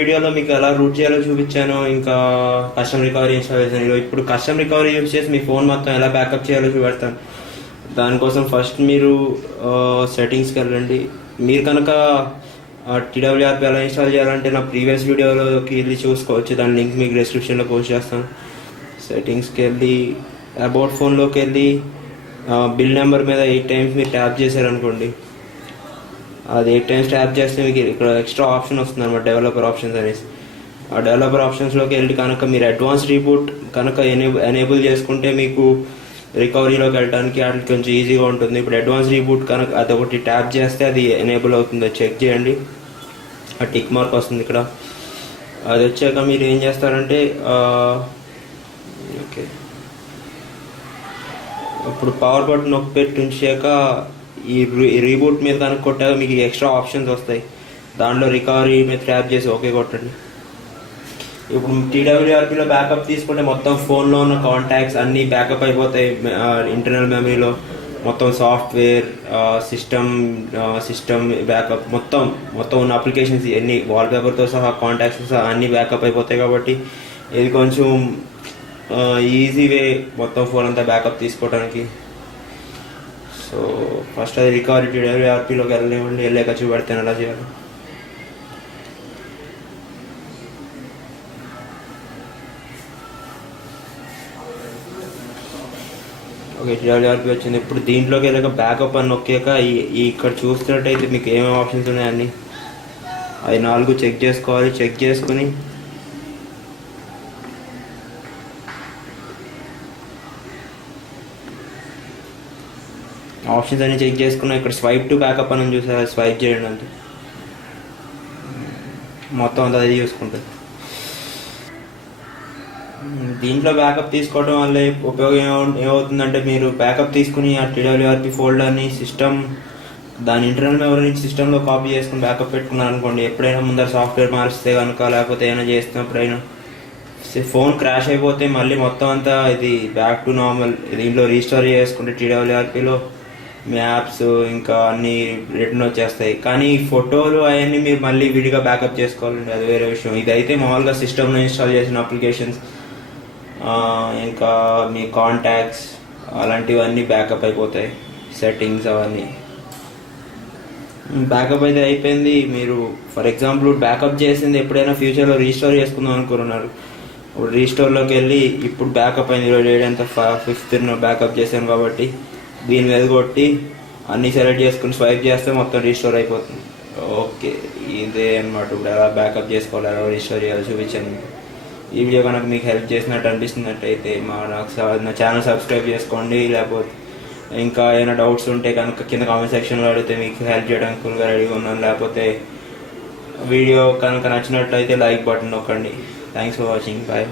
వీడియోలో మీకు ఎలా రూట్ చేయాలో చూపించాను, ఇంకా కస్టమ్ రికవరీ ఇన్స్టాల్ చేశాను. ఇప్పుడు కస్టమ్ రికవరీ యూజ్ చేసి మీ ఫోన్ మొత్తం ఎలా బ్యాకప్ చేయాలో చూపెడతాను. దానికోసం ఫస్ట్ మీరు సెట్టింగ్స్కి వెళ్ళండి. మీరు కనుక TWRP ఎలా ఇన్స్టాల్ చేయాలంటే నా ప్రీవియస్ వీడియోలోకి వెళ్ళి చూసుకోవచ్చు. దాని లింక్ మీకు డిస్క్రిప్షన్లో పోస్ట్ చేస్తాను. సెట్టింగ్స్కి వెళ్ళి అబౌట్ ఫోన్లోకి వెళ్ళి బిల్ నెంబర్ మీద 8 times మీరు ట్యాప్ చేశారనుకోండి, అది 8 times ట్యాప్ చేస్తే మీకు ఇక్కడ ఎక్స్ట్రా ఆప్షన్ వస్తుంది అనమాట, డెవలపర్ ఆప్షన్స్ అనేసి. ఆ డెవలపర్ ఆప్షన్స్లోకి వెళ్ళి కనుక మీరు అడ్వాన్స్ రీబూట్ కనుక ఎనేబుల్ చేసుకుంటే మీకు రికవరీలోకి వెళ్ళడానికి అది కొంచెం ఈజీగా ఉంటుంది. ఇప్పుడు అడ్వాన్స్ రీబూట్ కనుక అదొకటి ట్యాప్ చేస్తే అది ఎనేబుల్ అవుతుందో చెక్ చేయండి. ఆ టిక్ మార్క్ వస్తుంది ఇక్కడ. అది వచ్చాక మీరు ఏం చేస్తారంటే ఓకే, ఇప్పుడు పవర్ బటన్ నొక్కి పెట్టి ఉంచాక ఈ రీబూట్ మీద కనుక కొట్టాక మీకు ఎక్స్ట్రా ఆప్షన్స్ వస్తాయి. దాంట్లో రికవరీ మీద ట్యాప్ చేసి ఓకే కొట్టండి. ఇప్పుడు TWRPలో బ్యాకప్ తీసుకుంటే మొత్తం ఫోన్లో ఉన్న కాంటాక్ట్స్ అన్నీ బ్యాకప్ అయిపోతాయి. ఇంటర్నల్ మెమరీలో మొత్తం సాఫ్ట్వేర్, సిస్టమ్ బ్యాకప్ మొత్తం ఉన్న అప్లికేషన్స్ అన్ని వాల్పేపర్తో సహా కాంటాక్ట్స్ సహా అన్నీ బ్యాకప్ అయిపోతాయి. కాబట్టి ఇది కొంచెం ఈజీ వే మొత్తం ఫోన్ అంతా బ్యాకప్ తీసుకోవడానికి. సో ఫస్ట్ అది రికవరీ TWRPలోకి వెళ్ళాక చూపెడతాను ఎలా చేయాలి. ఓకే, TWRP వచ్చింది. ఇప్పుడు దీంట్లోకి వెళ్ళాక బ్యాకప్ అని నొక్కాక ఇక్కడ చూస్తున్నట్టయితే మీకు ఏమేమి ఆప్షన్స్ ఉన్నాయని అవి 4 చెక్ చేసుకోవాలి. చెక్ చేసుకుని ఆప్షన్స్ అన్ని చెక్ చేసుకున్నా ఇక్కడ స్వైప్ టు బ్యాకప్ అని చూసారా, స్వైప్ చేయండి అంతే, మొత్తం అంతా అది చూసుకుంటుంది. దీంట్లో బ్యాకప్ తీసుకోవడం వల్ల ఉపయోగం ఏమవుతుందంటే, మీరు బ్యాకప్ తీసుకుని ఆ TWRP ఫోల్డర్ని దాని ఇంటర్నల్ మెమరీ నుంచి సిస్టంలో కాపీ చేసుకుని బ్యాకప్ పెట్టుకున్నారు అనుకోండి, ఎప్పుడైనా ముందర సాఫ్ట్వేర్ మారిస్తే కనుక లేకపోతే ఏమైనా చేస్తున్నప్పుడైనా ఫోన్ క్రాష్ అయిపోతే మళ్ళీ మొత్తం అంతా ఇది బ్యాక్ టు నార్మల్ దీంట్లో రీస్టోర్ చేసుకుంటే TWRPలో మీ యాప్స్ ఇంకా అన్నీ రిటర్న్ వచ్చేస్తాయి. కానీ ఫోటోలు అవన్నీ మీరు మళ్ళీ విడిగా బ్యాకప్ చేసుకోవాలండి, అది వేరే విషయం. ఇదైతే మామూలుగా సిస్టంలో ఇన్స్టాల్ చేసిన అప్లికేషన్స్ ఇంకా మీ కాంటాక్ట్స్ అలాంటివన్నీ బ్యాకప్ అయిపోతాయి. సెట్టింగ్స్ అవన్నీ బ్యాకప్ అయితే అయిపోయింది. మీరు ఫర్ ఎగ్జాంపుల్ బ్యాకప్ చేసింది ఎప్పుడైనా ఫ్యూచర్లో రీస్టోర్ చేసుకుందాం అనుకున్నారు, ఇప్పుడు రీస్టోర్లోకి వెళ్ళి ఇప్పుడు బ్యాకప్ అయింది 5th బ్యాకప్ చేశాను కాబట్టి దీని మీద కొట్టి అన్నీ సెలెక్ట్ చేసుకుని స్వైప్ చేస్తే మొత్తం రీస్టోర్ అయిపోతుంది. ఓకే, ఇదే అన్నమాట. ఇప్పుడు ఎలా బ్యాకప్ చేసుకోవాలి, ఎలా రీస్టోర్ చేయాలో చూపించాను. ఈ వీడియో కనుక మీకు హెల్ప్ చేసినట్టు అనిపిస్తున్నట్టయితే నా ఛానల్ సబ్స్క్రైబ్ చేసుకోండి. లేకపోతే ఇంకా ఏమైనా డౌట్స్ ఉంటే కనుక కింద కామెంట్ సెక్షన్లో అడిగితే మీకు హెల్ప్ చేయడానికి ఫుల్గా రెడీగా ఉన్నాను. లేకపోతే వీడియో కనుక నచ్చినట్లయితే లైక్ బటన్ నొక్కండి. Thanks for watching. బాయ్.